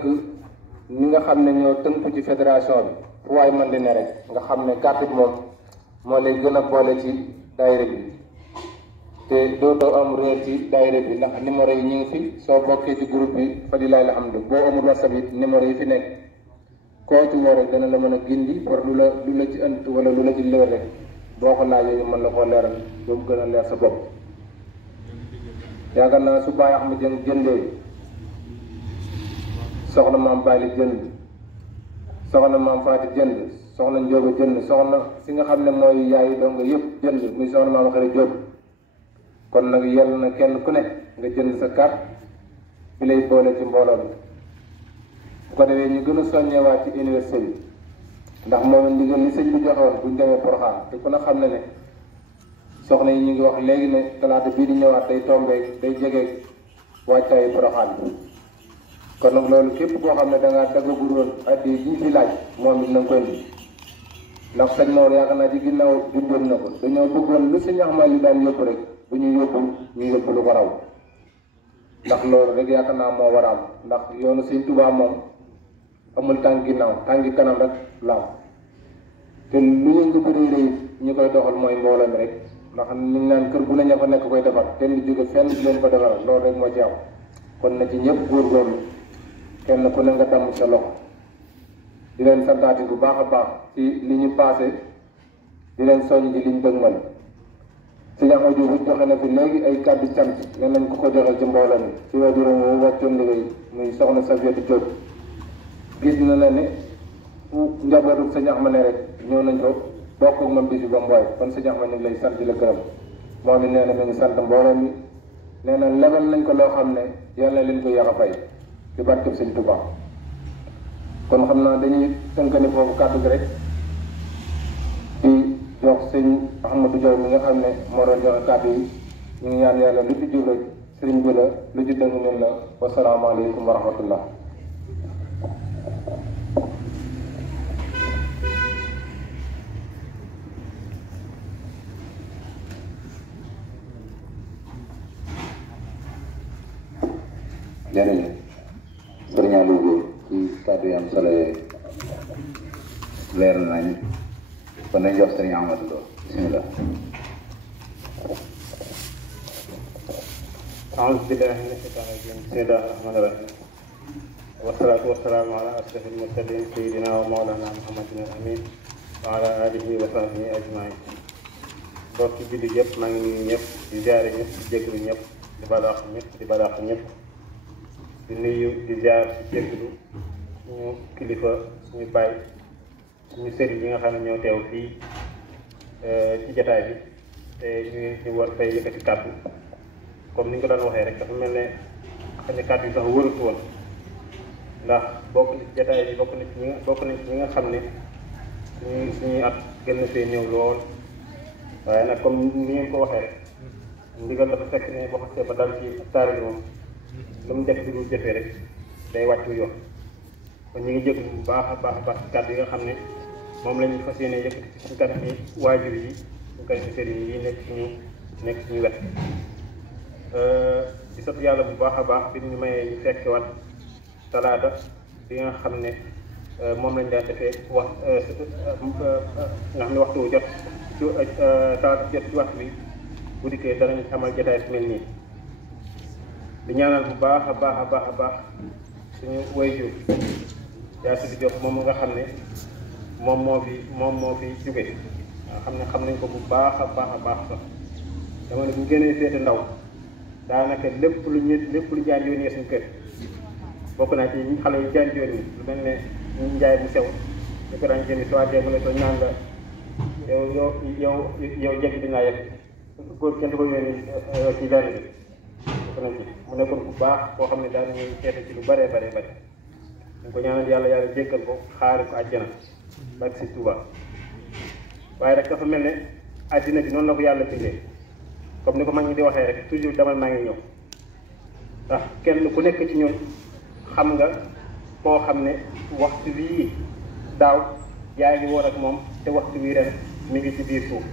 tënk ñi nga xam ne ñoo tënku ci fédération bi fu waay mën di ne rek nga xam ne carte bi moom moo lay gën a boole ci daayira bi te dootoo am réer ci daayira bi ndax numéro yi ñu ngi fi soo bokkee ci groupe bi fa lillahi alhamdu boo amul WhatsApp it numéro yi fi nekk koo ci woo rek dana la mën a gindi pour lu la ci ënt wala lu la ci leer rek boo ko laajee ñu mën la koo leeral ba mu gën a leer sa bopp. yaakaar naa su Baye Axma Dieng jëndee soxna maam Baye jënd soxna maam Faati jënd soxna Njóoba jënd soxna si nga xam ne mooy yaayu donga yëpp jënd muy soxna maam Xari Jóob kon nag yell na kenn ku ne nga jënd sa carte bi lay boole ci mbooloo mi bu ko defee ñu gën a soññewaat ci université bi ndax moom ndigal li sëñ bi joxoon buñ demee Porokhane te ku ne xam ne ne soxna yi ñu ngi wax léegi ne talaata bii di ñëwaat day tombeek day jegeek wàccaayu Porokhane bi kon nag loolu képp koo xam ne dangaa daggagul woon addi ji fi laaj moom it na nga koy indi ndax sëñ Maodo yaakaar naa ci ginnaaw jundoon na ko dañoo bëggoon lu si ñax ma li daan yóbbu rek bu ñu yóbbu ñu yóbbu lu ko raw ndax loolu rek yaakaar naa moo war a am ndax yoonu Sëñ Tuubaa moom amul tànk ginnaaw tànki kanam rek la am te lu yëngu bëri rëy ñi koy doxal mooy mbooloo mi rek ndax ñu ngi naan kër bu ne ña fa nekk koy defar kenn du jóge fenn di leen ko defaral loolu rek moo ci am kon na ci ñëpp góorgóorlu kenn ku ne nga damm sa loxo di leen santaati bu baax a baax ci li ñu passé di leen soññ ci liñ dëgmal sëñ Axma Jóob joxe na fi léegi ay kàddu cant ne nañ ko joxal ci mbooloo mi ci waajuram wu wàccoon liggéey muy soxna Safiatou Diop gis na la ne fu njabootu sëñ Axma ne rek ñëw nañ ko bokk ak moom bis bi ba mbooy kon sëñ Axma ñu ngi lay sant di la gërëm moom it nee na mi ngi sant mbooloo mi nee na lebal nañ ko loo xam ne yàlla leen ko yàq a fay ci barkeb sëñ Tuubaa kon xam naa dañuy tënkani foofu kàddu gi rek di jox sëñ Ahmadou Diaw mi nga xam ne moo doon joxe kàddu yi ñu ngi ñaan yàlla lu ci jub rek sëriñ bi la lu ci dëng ñun la wasalaamaaleykum wa rahmatullah jërëjëf sëriñ Aliou Guèye ci kàddu yi am solo leer nañ kon nañ jox sëriñ Amadou Lo bismillah أعوذ بالله من الشيطان الرجيم بسم الله الرحمن الرحيم والصلاة والسلام على أشرف المرسلين سيدنا ومولانا محمد الأمين وعلى آله وصحبه أجمعين mbokki julli yëpp maa ngi nuyu ñëpp di ziare ñëpp di jégalu ñëpp di balaax ñëpp di balaax ñëpp di nuyu di ziar di jégalu suñu kilifa suñu baay suñu sëriñ yi nga xam ne ñoo teew fii ci jotaay bi te ñu war fay yëkkati kàddu comme ni ñu ko daan waxee rek dafa mel ne xam ne kàddu yi sax wëratu woon ndax bokk na ci jotaay bi bokk na ci ñi nga xam ne suñuy at gën na fee ñëw lool waaye nag comme ni ngeen ko waxee rek ndigal dafa fekk ne boo xasee ba dal ci taari bi moom lu mu def di lu jëfee rek day wàccu yoon kon ñu ngi jéglu bu baax a baax a baax ci kàddu yi nga xam ne moom la ñu fas yéene yëkkati ci suñu kanam yi waajur yi suñu kanam yi sëriñ yi nekk suñu wet di sant yàlla bu baax a baax bi ñu mayee ñu fekke wat talaata bi nga xam ne moom lañ daan defee wax nga xam ne waxtu jot ci talaata jot ci waxtu bi bu dikkee danañ amal jotaay su mel nii di ñaanal bu baax a baax a baax a baax suñu waajur yaa si di jox moom nga xam ne moom moo fi jóge nga xam ne xam nañ ko bu baax a baax a baax sax dama ne bu gënee féete ndaw daanaka lépp lu jaan yónnee suñu kër bokk naa ci xale yi jaan yónnee lu mel ne ñu njaay bu sew ñu ko daan jëndi soit mu ne ko naan la yow jéggi dinaa yegg góor kenn du ko yónnee ci benn bi bokk na ci mu nekkoon bu baax koo xam ne daal ñuy seete ci lu bare bare bare ñu ko ñaanal yàlla jéggal ko xaari ko àjjana ak si Tuuba waaye rek dafa mel ne àddina bi noonu la ko yàlla bindee comme ni ko mag ñi di waxee rek toujours demal maa ngi ñëw ndax kenn ku nekk ci ñun xam nga koo xam ne waxtu wii daaw yaa ngi woon ak moom te waxtu wii ren mi ngi ci biir suuf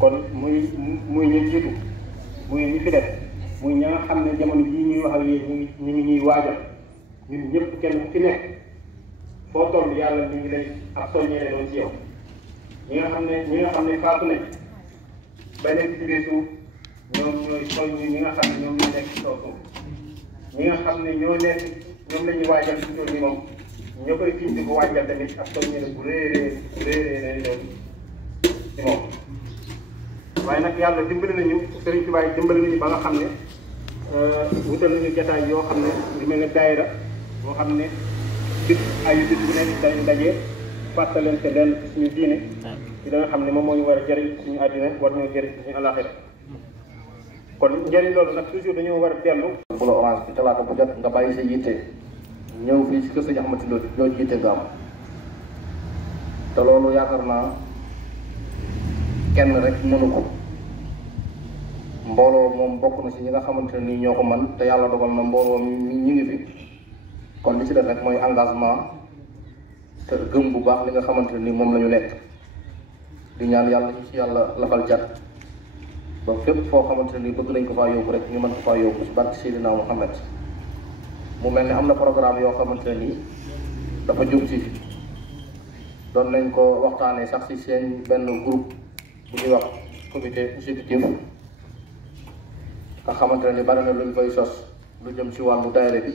kon muy ñu jiitu muy ñi fi def muy ña nga xam ne jamono jii ñuy wax ak yéen ñu ngi ñuy waajal ñun ñëpp kenn ku ci nekk foo toll yàlla mi ngi lay ak soññee doon ci yow ñi nga xam ne faatu nañ ba nekk ci biir suuf ñoom ñooy soññi ñi nga xam ne ñoom ñoo nekk ci kaw suuf ñi nga xam ne ñoom la ñuy waajal ci tool yi moom ñoo koy fiñ di ko waajal tamit ak soññee bu réeree lay doon ci moom. waaye nag yàlla dimbali nañu Sëriñ Tuubaa dimbali nañu ba nga xam ne wutal nañu jataay yoo xam ne lu mel ne daayira boo xam ne bis bu nekk dañu daje fàttalante leen ci suñu diine ci da nga xam ne moom moo ñu war a jëriñ suñu àddina war ñoo jëriñ suñu àllaaxira kon njëriñ loolu nag toujours dañoo war a dellu bu la orange bi talaata bu jot nga bàyyi sa yitte ñëw fii ci kër Sëñ Ahmadou Lo ñoo jiite nga am te loolu yaakaar naa kenn rek mënu ko mbooloo moom bokk na ci ñi nga xamante ne nii ñoo ko man te yàlla dogal na mbooloo mi ñu ngi fi kon li ci def rek mooy engagement te gëm bu baax li nga xamante ne nii moom la ñu nekk di ñaan yàlla ñu ci yàlla lafal jat ba fépp foo xamante ne nii bëgg nañ ko faa yóbbu rek ñu mën ko faa yóbbu ci barke Seydina Muhammad mu mel ni am na programme yoo xamante ne nii dafa jub si doon nañ ko waxtaanee sax ci seen benn groupe bu ñuy wax comité exécutif nga xamante ne ni bari na lu ñu fay sos lu jëm ci wàllu daayira bi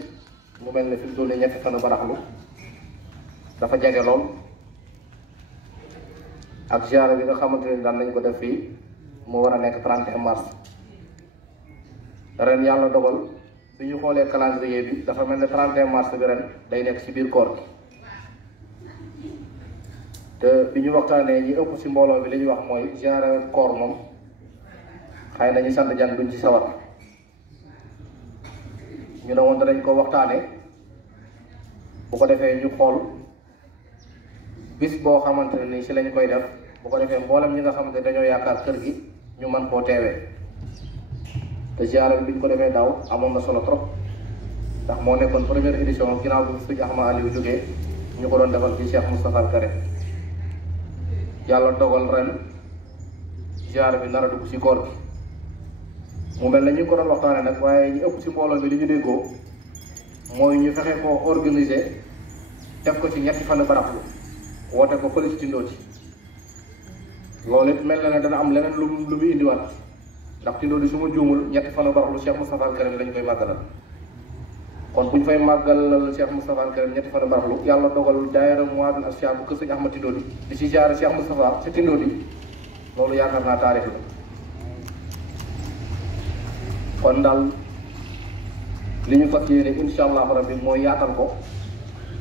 mu mel ne fi mu toll nii ñetti fanu baraxlu dafa jege lool ak ziara bi nga xamante ne daan nañ ko def fii mu war a nekk 31 mars ren yàlla dogal bi ñu xoolee calendrier bi dafa mel ne 31 mars bi ren day nekk ci biir koor gi te bi ñu waxtaanee ñi ëpp ci mbooloo bi li ñuy wax mooy ziara koor moom xëy na ñu sant jàng duñ ci sawar ñu ne woon danañ ko waxtaanee bu ko defee ñu xool bis boo xamante ne nii ci lañ koy def bu ko defee mboolem ñi nga xamante ne dañoo yaakaar kër gi ñu mën koo teewee te ziara bi ñu ko defee daaw amoon na solo trop ndax moo nekkoon première édition ginnaaw bi sëñ Ahmad Aliou jógee ñu ko doon defal ci Cheikh Moustapha Al Karim yàlla dogal ren ziara bi nar a dugg ci koor gi mu mel na ñu ko doon waxtaane nag waaye ñu ëpp ci mbooloo bi li ñu déggoo mooy ñu fexe koo organiser def ko ci ñetti fan baraxlu woote ko fële ci Tindóoti loolu it mel na ne dana am leneen lu mu indiwaat ndax Tindóoti su ma juumul ñetti fan baraxlu Cheikh Moustapha Al Karim lañ koy màggalal kon bu ñu fay màggalal Cheikh Moustapha Al Karim ñetti fan baraxlu yàlla dogal daayira Mouwadoul Asfiya bu kër Sëñ Ahmad Tindóoti di ci jaare Cheikh Moustapha ci Tindóoti loolu yaakaar naa taarix la kon daal li ñu fas yéene insha allahu rabbi mooy yaatal ko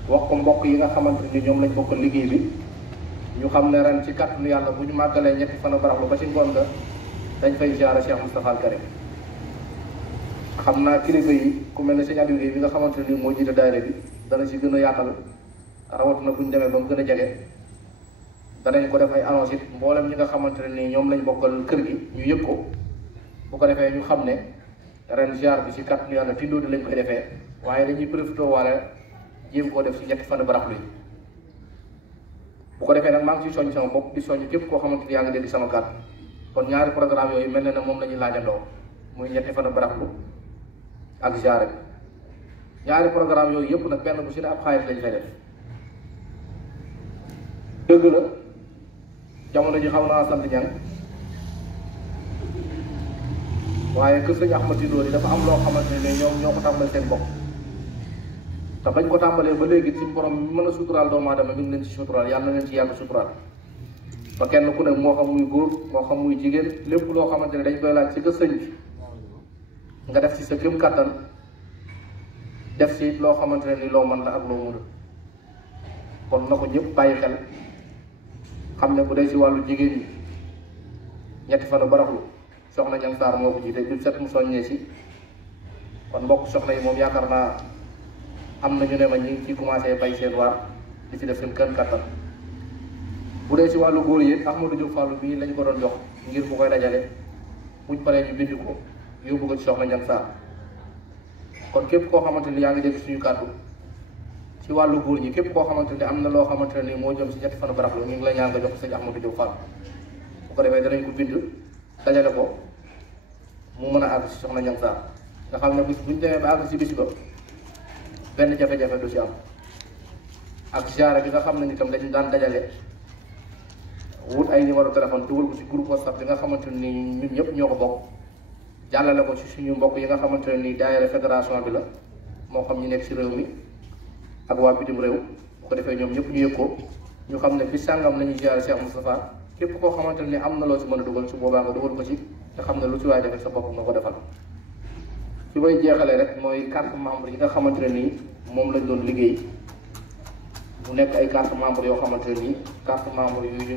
wax ko mbokk yi nga xamante ni ñoom lañ bokk liggéey bi ñu xam ne ren ci kàttanu yàlla bu ñu màggalee ñetti fan baraxlu ba ci ngoon nga dañ fay ziara Cheikh Moustapha Al Karim xam naa kilifa yi ku mel ne sëñ Aliou bi nga xamante ne nii moo jiite daayira bi dana ci gën a yaatal rawatina bu ñu demee ba mu gën a jege danañ ko def ay annonce it mboolem ñi nga xamante ne nii ñoom lañ bokkal kër gi ñu yëg ko bu ko defee ñu xam ne ren ziar bi ci kàttanu yàlla Tindóoti lañ koy defee waaye dañuy profité waale jéem koo def ci ñetti fan baraxlu yi bu ko defee nag maa ngi ciy soññ sama bopp di soññ képp koo xamante ni yaa ngi dégg sama kàddu kon ñaari programme yooyu mel na ne moom la ñuy laajandoo muy ñetti fan baraxlu ak ziar bi ñaari programme yooyu yëpp nag benn bu ci ne ab xaalis lañ fay def dëgg la jamono ji xaw naa sant ñan waaye kër Sëñ Ahmad Tindóoti dafa am loo xamante ne ñoom ñoo ko tàmbali seen bopp te bañ ko tàmbalee ba léegi suñu borom mën a suturaal doomu aadama mi ngi leen ci suturaal yàlla na leen ci yàgg suturaal ba kenn ku ne moo xam muy góor moo xam muy jigéen lépp loo xamante ne dañ koy laaj ci kër sëñ bi nga def ci sa këm kàttan def ci loo xamante ne ni loo mën la ak loo mënul kon na ko ñëpp bàyyi xel xam ne bu dee ci wàllu jigéen ñi ñetti fanu baraxlu soxna Ñang Saar moo ko jiite jul set mu soññee si kon mbokk soxna yi moom yaakaar naa am na ñu ne ma ñi ngi ci commencé bay seen waar di ci def seen kër kattan bu dee si wàllu góor yi Ahmadou Diop Fallou bii lañ ko doon jox ngir mu koy dajale buñ paree ñu bind ko yóbbu ko ci soxna Ñang Saar kon képp koo xamante ni yaa ngi dégg suñu kàddu ci wàllu góor ñi képp koo xamante ni am na loo xamante ne nii moo jëm si ñetti fanu baraxlu ñu ngi la ñaan nga jox ko sëñ Ahmadou Diop Fallou bu ko defee danañ ko bind dajale ko mu mën a àgg si soxna Ñang Saar nga xam ne bis buñ demee ba àgg si bis ba benn jafe-jafe du ci am ak ziara bi nga xam ne itam dañ daan dajale wut ay numéro téléphone dugal ko ci groupe WhatsApp bi nga xamante ni ñun ñëpp ñoo ko bokk jàllale ko ci suñu mbokk yi nga xamante ne ni daayira fédération bi la moo xam ñu nekk ci réew mi ak waa bitim réew bu ko defee ñoom ñëpp ñu yëg ko ñu xam ne fi sàngam la ñuy ziara Cheikh Moustapha képp koo xamante ne ni am na loo ci mën a dugal su boobaa nga dugal ko ci te xam ne lu ci waay defal sa bopp nga ko defal. fi may jeexalee rek mooy carte membre yi nga xamante ne nii moom lañ doon liggéey mu nekk ay carte membre yoo xamante ne nii carte membre yu ñu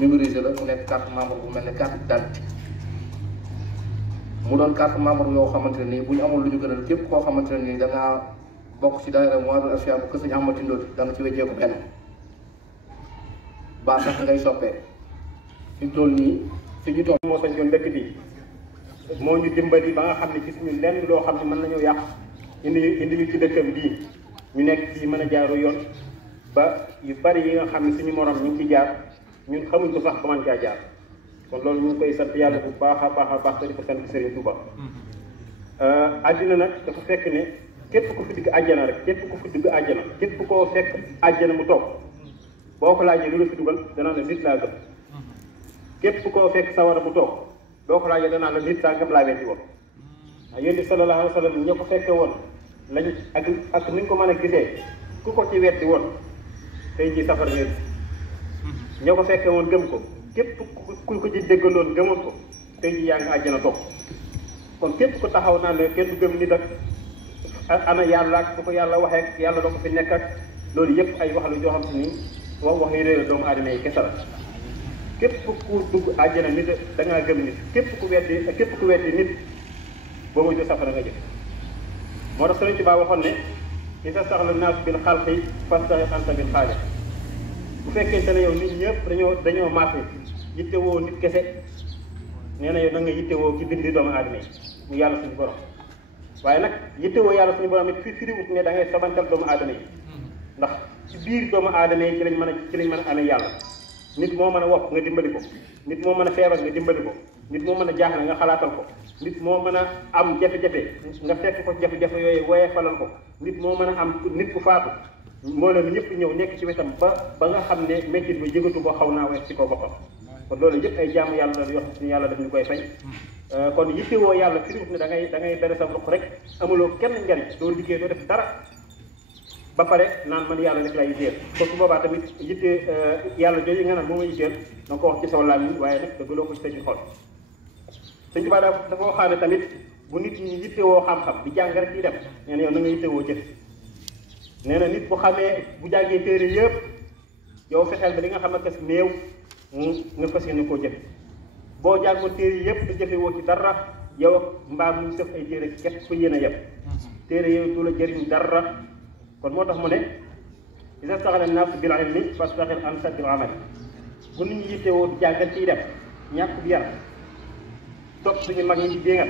numérisé la mu nekk carte membre bu mel ne carte d'identité mu doon carte membre yoo xamante ne nii bu ñu amul lu ñu gënal képp koo xamante ne nii da ngaa bokk ci daayira Mouwahiboul Asfiya bu kër Sëñ Ahmad Tindo da nga ci wecceeku benn baa sax ngay soppee fi mu toll nii fi ñu toll moo sañ doon dëkk bi moo ñu dimbali ba nga xam ne gis ñu lenn loo xam ne mën nañoo yàq indi ñu ci dëkkam bii ñu nekk ci mën a jaaru yoon ba yu bari yi nga xam ne suñu morom ñu ngi ci jaar ñun xamuñ ko sax ba man caa jaar kon loolu ñu ngi koy sant yàlla bu baax a baax a baax te di ko sant Serigne Touba. àddina nag dafa fekk ne képp ku fi dugg àjjana rek képp ku fi dugg àjjana képp koo fekk àjjana mu toog boo ko laajee lu la fi dugal danaa la nit laa gëm képp koo fekk sawara mu toog boo ko laajee danaa la nit saa gëm laa weddi woon waaye yéen di sallallahu alayhi wa sallam ña ko fekke woon lañ ak ni ñu ko mën a gisee ku ko ci weddi woon tey jii safara ngeen ña ko fekke woon gëm ko képp ku ko ci déggaloon gëmoon ko tey jii yaa ngi àjjana toog kon képp ku taxaw naa ne kenn du gëm nit ak ana yàlla ak su ko yàlla waxee ak yàlla doo ko fi nekk ak loolu yëpp ay wax la joo xam te ni wax yu réer doomu aadama yi kese la képp ku dugg àjjana nit da ngaa gëm nit képp ku weddi nit boo muy safara nga jëf moo tax Sëriñ Tuubaa waxoon ne isa saxla naasu bil xalqi fastaxi anta bil xaaliq bu fekkente ne yow nit ñëpp dañoo maase yittewoo nit kese nee na yow da nga yittewoo ki bindi doomu aadama yi mu yàlla suñu borom waaye nag yittewoo yàlla suñu borom it firiwut ne da ngay sabantal doomu aadama yi ndax ci biir doomu aadama yi ci lañ mën a amee yàlla nit moo mën a wopp nga dimbali ko nit moo mën a feebar nga dimbali ko nit moo mën a jaaxle nga xalaatal ko nit moo mën a am jafe-jafe nga fekk ko jafe-jafe yooyu wooyee falal ko nit moo mën a am nit ku faatu moo leen ñëpp ñëw nekk ci wetam ba nga xam ne métit ba jëgatu ko xaw naa wees ci ko boppam kon loolu yëpp ay jaamu yàlla la yoo xam ne yàlla daf ñu koy fay kon yittewoo yàlla firiwut ne da ngay bere sa ruq rek amuloo kenn njariñ doo liggéey doo def dara ba pare naan man yàlla rek laa yitteel kon su boobaa tamit yitte yàlla jooju nga naan moo ma yitteel da nga ko wax ci saw làmmiñ waaye nag dëggaloo ko ci sa biir xol Sëñ Tuubaa dafa waxaane tamit bu nit ñi yittewoo xam-xam di jàng rek di dem nee na yow na nga yittewoo jëf nee na nit bu xamee bu jàngee téere yëpp yow fexeel ba di nga xam ne kes néew nga fas yéene koo jëf boo jàngoon téere yëpp te jëfewoo ci dara yow mbaam mu sëf ay téere képp fa yéen a yem téere yow du la jëriñ dara kon moo tax mu ne isa staxala naas bil ilmi fastaxil anta bil amal bu nit ñi yittewoo di jàngal ciy def ñàkk bi yar topp suñu mag ñi ci jéngat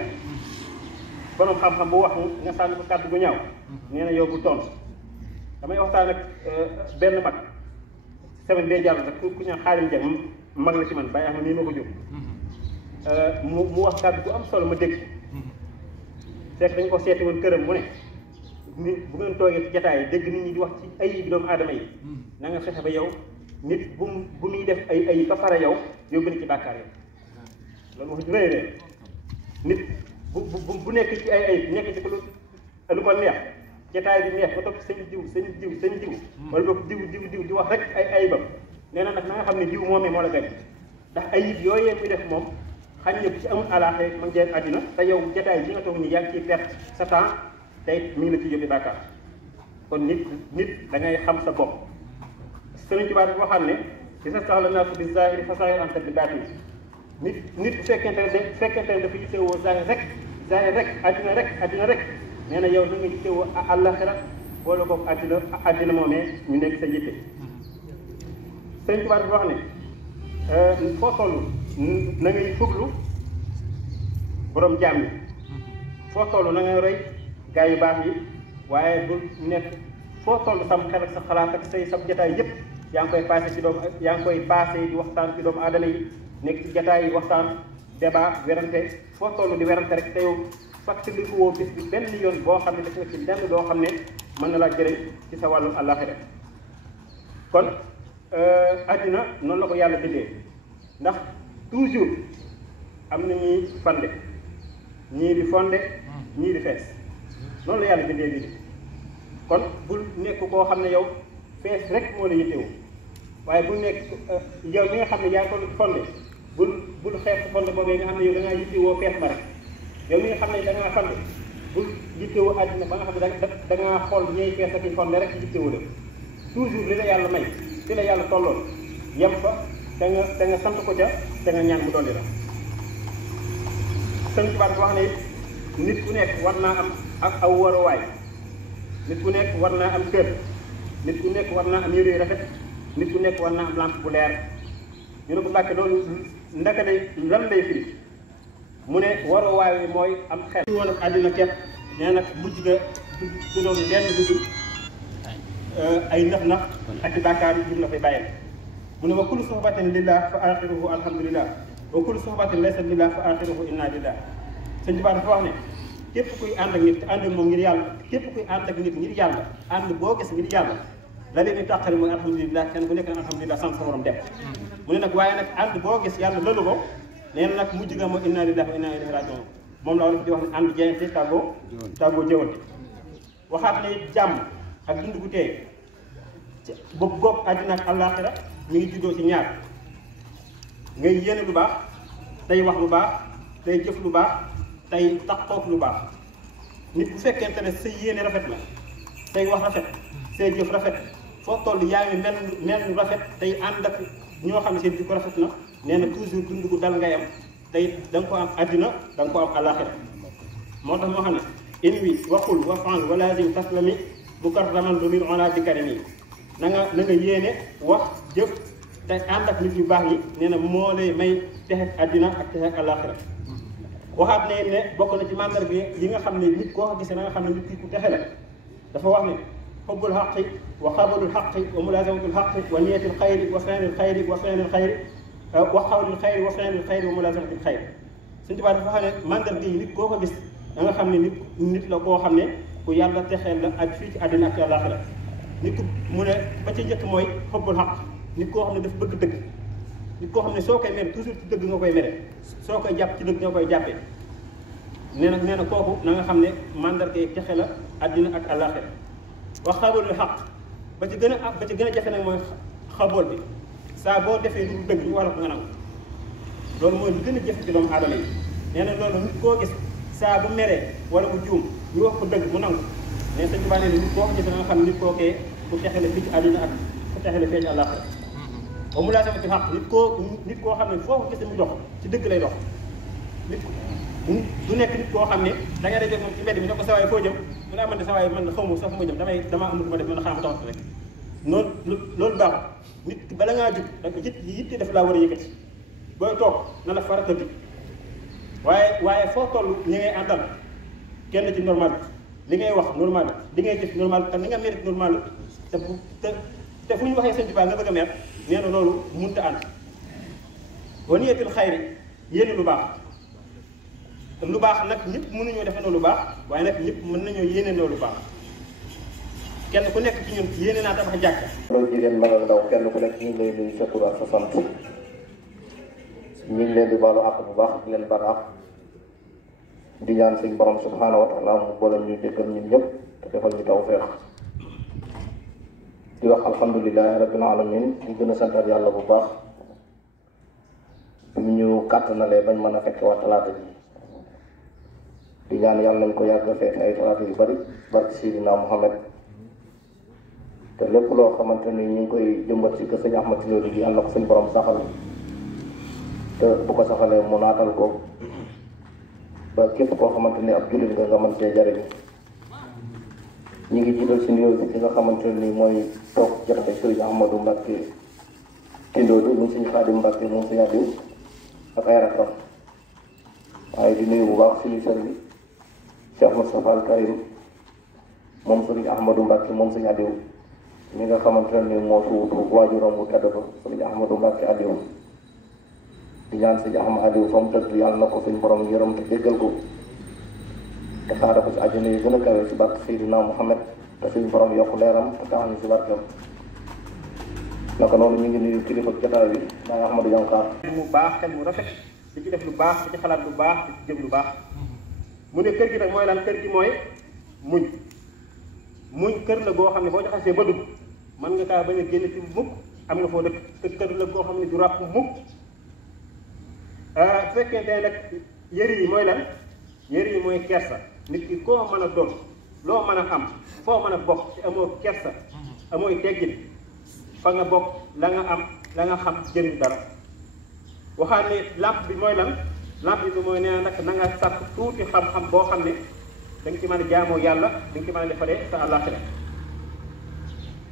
borom xam-xam bu wax nga sànni ko kàddu gu ñaaw nee na yow bu tontu damay waxtaan ak benn mag semaine bee jàll rek ku ñaan xaarim jàng mag la ci man bàyyi xam ne nii ma ko jóg mu wax kàddu gu am solo ma dégg fekk dañ ko seeti woon këram mu ne nit bu ngeen toogee ci jataay yi dégg nit ñi di wax ci ay bi doomu aadama yi na nga fexe ba yow nit bu muy def ay ba pare yow yóbbu ni ci bàkkaar yow loolu wax ju rëy rëy nit bu nekk ci ay nekk ci lu ko neex jataay bi neex ba toog sëñ diw wala boog diw di wax rek ay ayibam nee na nag na nga xam ne diw moomee moo la gañ ndax ayib yooyee muy def moom xañ ne bu ci amul alaaxe ma ngi àddina te yow jataay bi nga toog ni yaa ngi ciy perte sa temps tey mi ngi la ci yóbbi bàkkaar kon nit da ngay xam sa bopp Sëriñ Tuubaa dafa waxam ne ci sa saxla naasu bi zahiri fa saxir anta bi baatin nit bu fekkente ne dafa yittewoo zahir rek àddina rek nee na yow na nga yittewoo àllaxira boole ko àddina moomee ñu nekk sa yitte Sëriñ Tuubaa dafa wax ne foo toll na ngay fuglu borom jaam yi foo toll na ngay roy gaa yu baax yi waaye bu nekk foo toll sam xel ak sa xalaat ak say sab jataay yëpp yaa ngi koy passé di waxtaan ci doomu aadama yi nekk ci jataay yi waxtaan débat werante foo toll di werante rek te yow fàttali ko woo bis bi benn yoon boo xam ne def nga ci lenn loo xam ne mën na laa jëriñ ci sa wàllu àllaaxira kon àddina noonu la ko yàlla bindee ndax toujours am na ñuy fande ñii di fonde ñii di fees noonu la yàlla bindee lii kon bul nekk koo xam ne yow fees rek moo la yittewu waaye bul nekk yow mi nga xam ne yaa ko fonde bul xeex fonde boobee nga xam ne yow da ngaa yittewoo fees ba rek yow mi nga xam ne da ngaa fonde bul yittewoo àddina ba nga xam ne da ngaa xool ñay fees ak i fonde rek yittewoo la toujours li la yàlla may li la yàlla tolloon yem fa te nga sant ko ca te nga ñaan mu dolli la sëñ Tuubaa wax ne nit ku nekk war naa am ak aw waruwaay nit ku nekk war naa am kër nit ku nekk war naa am yére yu rafet nit ku nekk war naa am lampe bu leer ñu ne ko Mbàkke loolu ndaka lay lan lay firi mu ne waruwaay wi mooy am xel woon ak àddina kepp nee nag mujj ga du doon lenn dugg ay nax ak i bàkkaar yi jum la fay bàyyee mu ne wa kullu suhbatin lillah fa axiruhu alhamdulillah wa kullu suhbatin laysa lillah fa axiruhu inna lillah sëñ Tuubaa dafa wax ne képp kuy ànd ak nit te ànd ak moom ngir yàlla képp kuy ànd ak nit ngir yàlla ànd boo gis ngir yàlla la leen di tàqali mooy alhamdulillah kenn ku nekk na alhamdulillah sant sa borom dem mu ne nag waaye nag ànd boo gis yàlla lëlu ko nee na nag mujj ga mooy inna lillahi wa inna ilayhi rajiun moom la war di wax ne ànd jeyante tàggoo jëwante waxaat ne jàmm ak dund gu teey bopp àddina ak àllaaxira mi ngi juddoo ci ñaar ngay yéene lu baax tey wax lu baax tey jëf lu baax tey taxook lu baax nit bu fekkente ne sa yéene rafet la say wax rafet say jëf rafet foo toll yaa ngi mel lu rafet tey ànd ak ñoo xam ne seen jikko rafet na nee na toujours dund gu dal ngay am tey da nga ko am àddina da nga ko am àllaaxira moo tax moo xam ne inwi waxul wa fa'al wa lazim taslami mukarraman du mir ona bi karimi na nga yéene wax jëf te ànd ak nit yu baax yi nee na moo lay may texe àddina ak texe àllaaxira waxaat ne bokk na ci mandarga yi nga xam ne nit koo ko gisee na nga xam ne nit ki ku texe la dafa wax ne xubbul xaqi wa xabalul xaqi wa mulazamatul xaqi wa niyatil xayri wa fi'lil xayri wa fi'lil xayri wa xawlil xayri wa fi'lil xayri wa mulazamatil xayri Sëñ Tuubaa dafa xam ne mandarga yi nit koo ko gis da nga xam ne nit la koo xam ne ku yàlla texeel la ak fii ci àddina ak àllaaxira nit ku mu ne ba ca njëkk mooy xubbul xaq nit koo xam ne dafa bëgg dëgg nit koo xam ne soo koy mere toujours ci dëgg nga koy mere soo koy jàpp ci dëgg nga koy jàppee nee na kooku na nga xam ne mandarga yi texe la àddina ak àllaaxira wax xabalul xaq ba ci gën a jafe nag mooy xabool bi saa boo defee lu dëgg ñu wala ko nga nangu loolu mooy lu gën a jafe ci doomu aadama yi nee na loolu nit koo gis saa bu meree wala bu juum ñu wax ko dëgg mu nangu mais Sëñ Tuubaa nee na nit koo ko gis nga xam ne nit kookee ku texe la fii ci àddina ak ku texe la fii ci àllaaxira ba mu laa sama ci xaq nit koo xam ne foo ko gis mu dox ci dëgg lay dox nit du nekk nit koo xam ne da ngay def moom ci mbedd mi ne ko sawaay foo jëm mu ne man de sawaay man xaw ma sax fu ma jëm damaa amul ma def man xaaral ma taxaw rek noonu loolu baaxul nit bala ngaa jug da nga yitte daf laa war a yëkkati booy toog na la farata bi waaye foo toll ñi ngay àndal kenn ci normal li ngay wax normal li ngay jëf normal te li nga mérite normal te fu ñu waxee Sëñ Tuubaa nga bëgg a mer nee na loolu mënut a ànd wa niyatul xayri yéene lu baax nag ñëpp mënuñoo defandoo lu baax waaye nag ñëpp mën nañoo yéenendoo lu baax kenn ku nekk ci ñun yéene naa tabax jàkka. loolu jigéen mag ak ndaw kenn ku nekk ñu ngi lay nuyu sa tur ak sa sant ñu ngi leen di baalu àq bu baax di leen baal àq di ñaan suñu borom subhaanahu wa taala mu boole ñu déggal ñun ñëpp te defal ñu tawfeex di wax alhamdulilahi rabbil alamin di gën a santal yàlla bu baax bi ñu kàttanalee bañ mën a fekk waa talaata ji di ñaan yàlla nañ ko yàgg fekk ay talaata yu bari barke Seydina Muhammad te lépp loo xamante ni ñu ngi koy jëmbat ci kër Sëñ Ahmad Tidiane bi yàlla na ko suñu borom saxal te bu ko saxalee mu naatal ko ba képp koo xamante ni ab jullit nga mën cee jariñ ñi ngi jiital si nuyoo bi ci nga xamante ni mooy toog jotaay Sëriñ Ahmadou Mbacke Tindoodu mu Sëñ Xaadim Mbacke moom Sëñ Adiw ak ay rakkam waaye di nuyu bu baax suñu sëriñ Cheikh Moustapha Al Karim moom Sëriñ Ahmadou Mbacke moom Sëñ Adiw ñi nga xamante ni moo tuutu waajuram bu tedd ba Sëriñ Ahmadou Mbacke Adiw di ñaan Sëñ Ahmad Adiw fa mu tëdd yàlla na ko suñ borom yërëm te jéggal ko te xaaral ko ci àjjana yi gën a kawe ci barke Seydina Muhammad te suñu borom yokk leeram te taxal ñu si barkeem naka noonu ñu ngi nuyu kilifa jotaay bi maa Ahmadou Yankar mu baax xel mu rafet di ci def lu baax di ci xalaat lu baax di ci jëm lu baax mu ne kër gi nag mooy lan kër gi mooy muñ kër la goo xam ne boo ci xasee ba dugg mën nga kaa bañ a génn ci mukk am nga foo dëkk te kër la goo xam ne du ràpp mukk su fekkente ne nag yëri yi mooy lan yëri yi mooy kersa nit ki koo mën a doon loo mën a am foo mën a bokk ci amoo kersa amooy teggin fa nga bokk la nga am la nga xam jëriñ dara waxaat ne lamp bi mooy lan lamp bi mooy nee na nag na nga sàkk tuuti xam-xam boo xam ne da nga ci mën a jaamoo yàlla da nga ci mën a defalee sa àllaaxira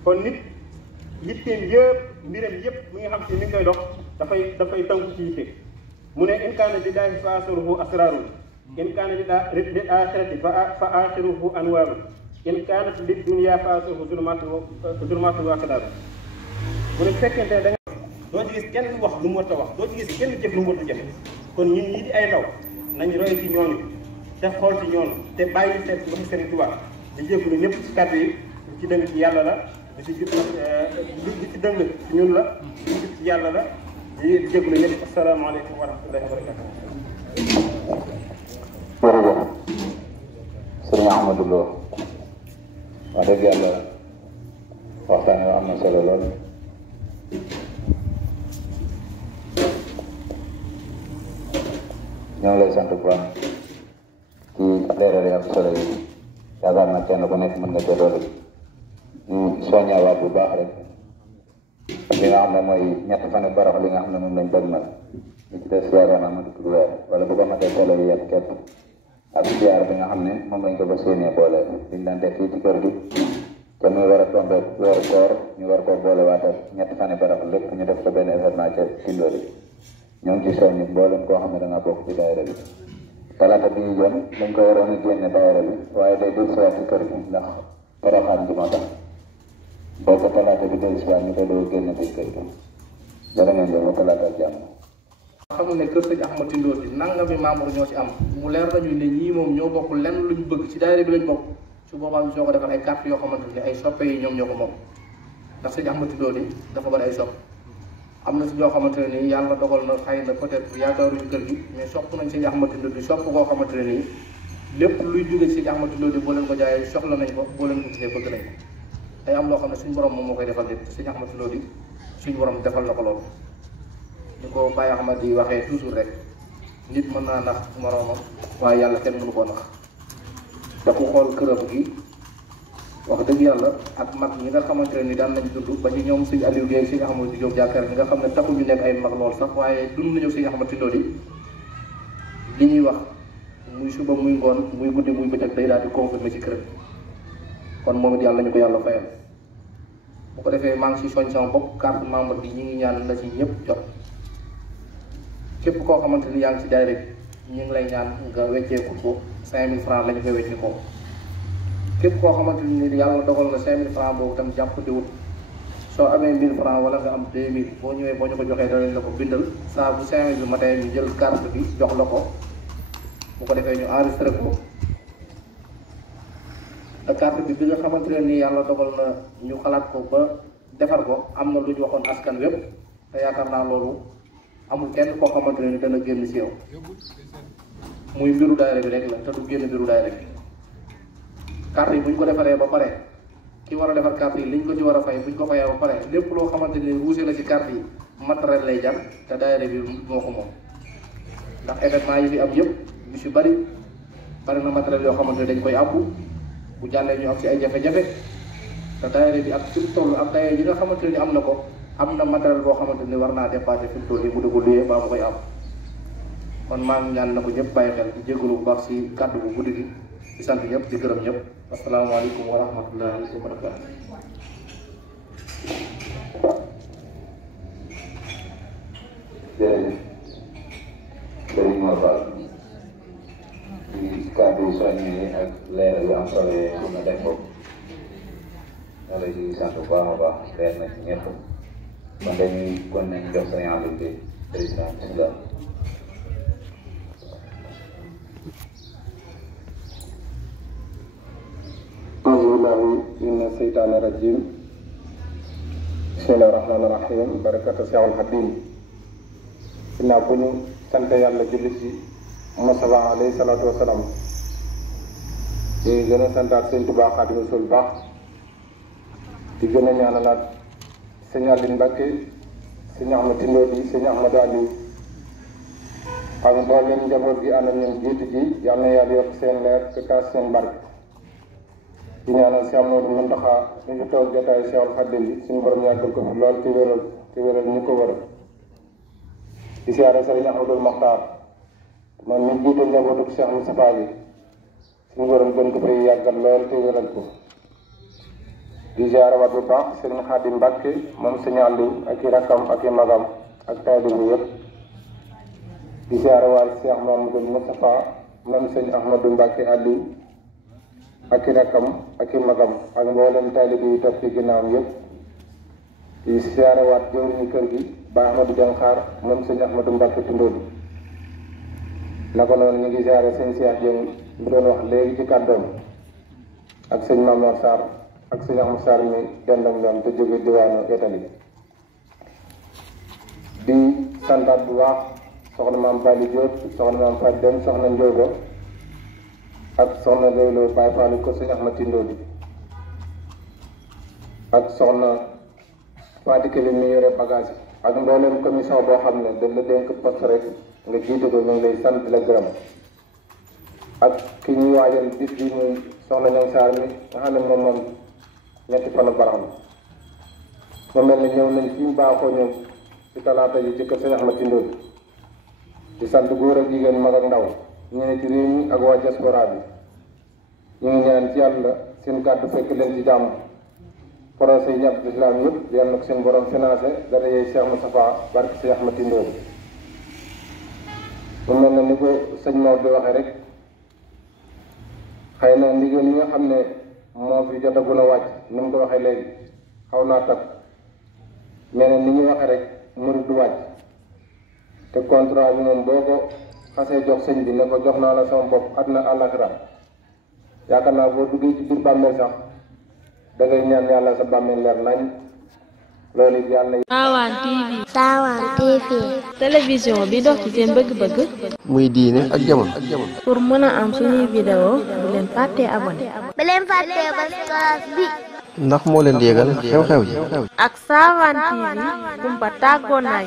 kon nit yitteem yëpp mbiram yëpp mi nga xam si mi ngi koy dox dafay tënku ci yitte mu ne in kaana lillaahi fa asruhu asrarun in kaana lil aaxirati fa aaxiruhu anwaaru in kaanat lid dunya fa asruhu zulumaatu wa aqdaaru mu ne fekkente ne da nga doo ci gis kenn wax lu mu war a wax doo ci gis kenn jëf lu mu war a jëf kon ñun ñii di ay ndaw nañ roy ci ñooñu te xool ci ñooñu te bàyyi seet lu mu Sëriñ Tuubaa di jégalu ñëpp ci kàddu yi ci dëng ci yàlla la di ci jub di ci dëng ci ñun la di ci jub ci yàlla la di jégalu ñëpp asalaamaaleykum wa rahmatullahi wa barakatuh. jërëjëf sëriñ Ahmadou Lo wax dëgg yàlla waxtaan wi am na solo lool ñoo ngi lay sant bu baax ci leeral yi am solo yi yaakaar naa kenn ku nekk mën nga cee doole ñu soññawaat bu baax rek li nga xam ne mooy ñett fan barax li nga xam ne moom lañ bëgg nag li ci des yaakaar naa mënut a weer wala bu ko matee solo yi yëpp képp ak ziar bi nga xam ne moom lañ ko ba séenee boole liñ daan def fii ci kër gi te muy war a tombé weeru koor ñu war koo boole waata ñett fan barax lépp ñu def ko benn événement ca Tindori ñoo ngi ci soññ mboolem koo xam ne da nga bokk ci daayira bi talaata bi ñu jëm dañ ko waroon a génne daayira bi waaye day dul siwaat ci kër gi ndax poroxaan bi moo tax boo ko talaata bi dul siwaat ñu koy doo génne biir kër gi dara ngeen jëm ba talaata ak jàmm xam ne kër sëñ Ahmad Tindóor bi nangami membre ñoo ci am mu leer nañu ne ñii moom ñoo bokk lenn luñ bëgg ci daayira bi lañ bokk su boobaa ñu soo ko defal ay carte yoo xamante ne ay soppe yi ñoom ñoo ko moom ndax sëñ Ahmad Tindóor yi dafa bari ay sopp am na si ñoo xamante ne nii yàlla dogal na xëy na peut-être yaakaaruñu kër gi mais sopp nañ sëñ Ahmad Tindóor di sopp koo xamante ne nii lépp luy jóge sëñ Ahmad Tindóor di boo leen ko jaayee soxla nañ ko boo leen ko gisee bëgg nañ ko day am loo xam ne suñu borom moom moo koy defal lépp sëñ Ahmad Tindóor di suñu borom defal na ko loolu ñu ko Baye Ahmad di waxee toujours rek nit mën naa nax moroomam waaye yàlla kenn mënu koo nax te ku xool këram gi wax dëgg yàlla ak mag ñi nga xamante ne ni daan nañ dund ba ci ñoom sëñ Aliou Guèye sëñ Ahmadou Diop Diakar ñi nga xam ne taxul ñu nekk ay mag lool sax waaye dund nañu sëñ Ahmad Tindóor yi li ñuy wax muy suba muy ngoon muy guddi muy bëccëg day daal di confirmer ci këram kon moom it yàlla ñu ko yàlla fayal bu ko defee maa ngi si soñ sama bopp carte membre bi ñi ngi ñaan la ci ñëpp jot képp koo xamante ni yaa ngi ci daayira bi ñu ngi lay ñaan nga wecceeku ko 5000 francs la ñu koy wecce ko képp koo xamante ni yàlla dogal na 5000 francs boobu tam jàpp di wut soo amee 1000 francs wala nga am 2000 boo ñëwee boo ñu ko joxee danañ la ko bindal saa bu 5000 bi matee ñu jël carte bi jox la ko bu ko defee ñu enregistré ko te carte bi nga xamante ne nii yàlla dogal na ñu xalaat ko ba defar ko am na lu ñu waxoon askan wépp te yaakaar naa loolu amul kenn koo xamante ne ni dana génn si yow muy mbiru daayira bi rek la te du génn mbiru daayira bi carte yi bu ñu ko defaree ba pare ki war a defar carte yi liñ ko ci war a fay bu ñu ko fayee ba pare lépp loo xamante ne ruuse la ci carte yi matériel lay jar te daayira bi moo ko moom ndax événement yi fi am yëpp yu si bari na matériel yoo xamante ne dañ koy àbbu bu jàllee ñu am ci ay jafe-jafe te daayira bi ak fi mu toll ak daayira yi nga xamante ne am na ko am na matériel boo xamante ni war naa dépassé fi mu toll nii mu dugg luyee baa mu koy am kon maa ngi ñaan na ko ñëpp bàyyi xel di jégalu bu baax si kàddu bu guddi gi di sant ñëpp di gërëm ñëpp asalaamaaleykum wa rahmatullahi wa barakatu jërëjëf jërëjëf Mor Fall ci kàddu soññi yi ak leeral yu am solo yi su ma def ko nga la ciy sant bu baax a baax leer na ci ñëpp kon dañuy kon nañ jox sa ñaar bi président bismillah أعوذ بالله الشيطان الرجيم بسم الله الرحمن الرحيم بركة الشيخ الحديم إنا بني سنت يالله جلسي مصطفى عليه الصلاة والسلام di gën a santaat sëñ Tuubaa Xaadimu Rasuul baax di gën a ñaanalaat sëñ Aliou Mbacke sëñ Ahmad Tindodi sëñ Ahmadou Aliou ak mboolem njaboot gi ànd ak ñoom jiitu ji yal na yàlla yokk seen leer te kaas seen barke di ñaanal Cheikh Amadou Mountakha ñu fi toog jotaayu Cheikhul Khadim bi suñu borom yàggal ko fi lool te wéral ñu ko wëral di siyaare sëriñ Ahmadou Makhtar moom mi jiite njabootu Cheikh Moustapha bi suñu borom gën ko fay yàggal lool te wéral ko di siyaare waat bu baax sëriñ Khadim Mbacke moom sëñ Aliou ak i rakkam ak i magam ak taalibe yëpp di siyaare waat Cheikh Mamadou Moustapha moom sëñ Ahmadou Mbacke Aliou ak i rakkam ak i magam ak mboolem taalibe yi topp ci ginnaawam yëpp di siyaare waat jëwriñu kër gi ba Ahmadou Diankhaar moom sëñ Ahmadou Mbacke Tindodi naka noonu ñu ngi siyaare sëñ Cheikh Dieng mi doon wax léegi ci kàddoom ak sëñ Mamour Sarr ak sëñ Ahmad Sarr mi dendam ñoom te jóge diwaanu Italie di santaat bu baax soxna maam Bali Diop soxna maam Fatou Dem soxna Ndiogo ak soxna Loolo Baye Fallou ko sëñ Ahmad Tindodi ak soxna Fatou Kébé mi yore bagage ak mboolem commission boo xam ne dañ la dénk poste rek nga jiite ko ñu ngi lay sant la gërëm ak ki ñuy waajal bis bi muy soxna Ñang Sarr mi nga xam ne moom ñetti fanu baraxam mu mel ni ñëw nañ fi mu baaxoo ñëw ci talaata yi ci kër sëñ Ahmad Tindodi di sant góor ak jigéen mag ak ndaw ñu ne ci réew mi ak waa diaspora bi ñu ngi ñaan ci yàlla seen kàddu fekk leen ci jàmm projet yi ñàpp islam yëpp yàlla na ko seen borom financé dara yey Cheikh Moustapha barke sëñ Ahmad Tindodi mu mel na ni ko sëñ Maodo di waxee rek xëy na ndigal yi nga xam ne moo fi jotagun a wàcc ni mu ko waxee léegi xaw naa takk mais ni ñuy waxee rek murid du wàcc te contrat bi moom boo ko xasee jox sëñ bi ne ko jox naa la sama bopp àddina àllaxira yaakaar naa boo duggee ci biir bàmmeel sax da ngay ñaan yàlla sa bàmmeel leer nañ loolu it yàlla. Sawan TV. télévision bi dox ci seen bëgg-bëgg. muy diine ak jamono. pour mën a am suñuy vidéo bu leen fàttee abonné. bu leen fàttee ba class bi. ndax moo leen di yégal xew-xew yi. ak Sawan TV kumpa tàggoo naa